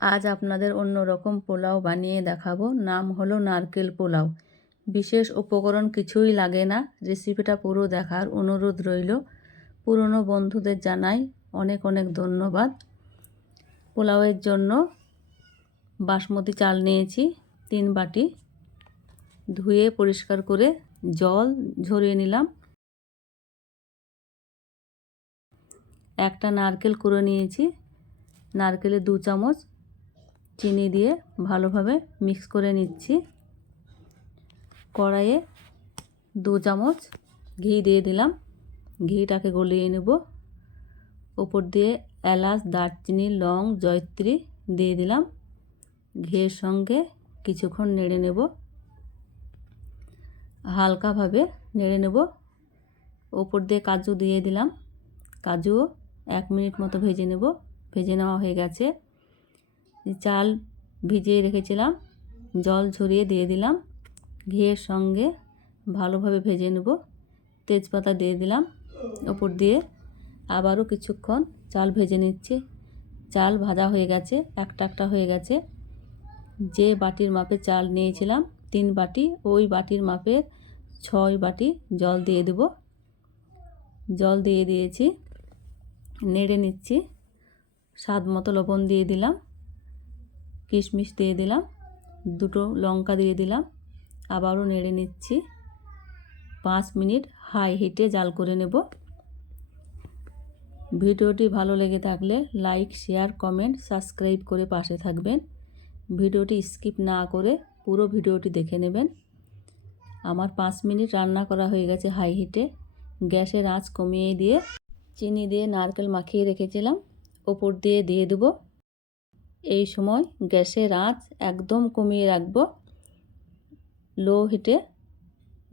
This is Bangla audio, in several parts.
আজ আপনাদের অন্যরকম পোলাও বানিয়ে দেখাবো। নাম হলো নারকেল পোলাও। বিশেষ উপকরণ কিছুই লাগে না। রেসিপিটা পুরো দেখার অনুরোধ রইল। পুরনো বন্ধুদের জানাই অনেক অনেক ধন্যবাদ। পোলাওয়ের জন্য বাসমতি চাল নিয়েছি 3 বাটি। ধুয়ে পরিষ্কার করে জল ঝরিয়ে নিলাম। একটা নারকেল কুড়ে নিয়েছি। নারকেলে 2 চামচ চিনি দিয়ে ভালোভাবে মিক্স করে নিচ্ছি। কড়াইয়ে 2 চামচ ঘি দিয়ে দিলাম। ঘিটাকে গলিয়ে নেব। উপর দিয়ে এলাচ, দারচিনি, লং, জয়ত্রী দিয়ে দিলাম। ঘিয়ের সঙ্গে কিছুক্ষণ নেড়ে নেব। হালকাভাবে নেড়ে নেব। উপর দিয়ে কাজু দিয়ে দিলাম। কাজুও 1 মিনিট মতো ভেজে নেব। ভেজে নেওয়া হয়ে গেছে। চাল ভিজিয়ে রেখেছিলাম, জল ঝরিয়ে দিয়ে দিলাম। ঘিয়ের সঙ্গে ভালোভাবে ভেজে নেব। তেজপাতা দিয়ে দিলাম। উপর দিয়ে আবারও কিছুক্ষণ চাল ভেজে নিচ্ছি। চাল ভাজা হয়ে গেছে, একটা একটা হয়ে গেছে। যে বাটির মাপে চাল নিয়েছিলাম 3 বাটি, ওই বাটির মাপের 6 বাটি জল দিয়ে দেব। জল দিয়ে দিয়েছি, নেড়ে নিচ্ছি। স্বাদ মতো লবণ দিয়ে দিলাম। কিশমিশ দিয়ে দিলাম। 2টো লঙ্কা দিয়ে দিলাম। আবারও নেড়ে নিচ্ছি। 5 মিনিট হাই হিটে জাল করে নেব। ভিডিওটি ভালো লেগে থাকলে লাইক, শেয়ার, কমেন্ট, সাবস্ক্রাইব করে পাশে থাকবেন। ভিডিওটি স্কিপ না করে পুরো ভিডিওটি দেখে নেবেন। আমার 5 মিনিট রান্না করা হয়ে গেছে হাই হিটে। গ্যাসের আঁচ কমিয়ে দিয়ে চিনি দিয়ে নারকেল মাখিয়ে রেখেছিলাম, ওপর দিয়ে দিয়ে দেব। এই সময় গ্যাসের আঁচ একদম কমিয়ে রাখব। লো হিটে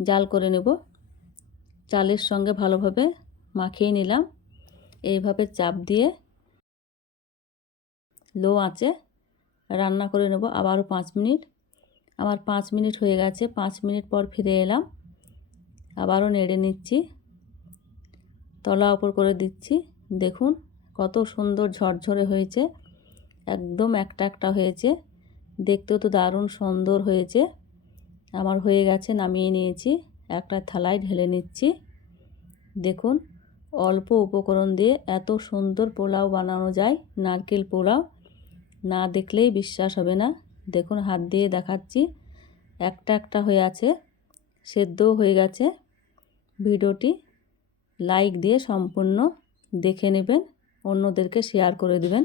জাল করে নেব। চালের সঙ্গে ভালোভাবে মাখিয়ে নিলাম। এইভাবে চাপ দিয়ে লো আঁচে রান্না করে নেব আবারও 5 মিনিট। আমার 5 মিনিট হয়ে গেছে। 5 মিনিট পর ফিরে এলাম। আবারও নেড়ে নিচ্ছি। তলা উপর করে দিচ্ছি। দেখুন কত সুন্দর ঝরঝরে হয়েছে। একদম একটা একটা হয়েছে। দেখতেও তো দারুণ সুন্দর হয়েছে। আমার হয়ে গেছে, নামিয়ে নিয়েছি। একটা থালায় ঢেলে নিচ্ছি। দেখুন অল্প উপকরণ দিয়ে এত সুন্দর পোলাও বানানো যায়। নারকেল পোলাও না দেখলেই বিশ্বাস হবে না। দেখুন হাত দিয়ে দেখাচ্ছি, একটা একটা হয়ে আছে, সেদ্ধও হয়ে গেছে। ভিডিওটি লাইক দিয়ে সম্পূর্ণ দেখে নেবেন, অন্যদেরকে শেয়ার করে দেবেন।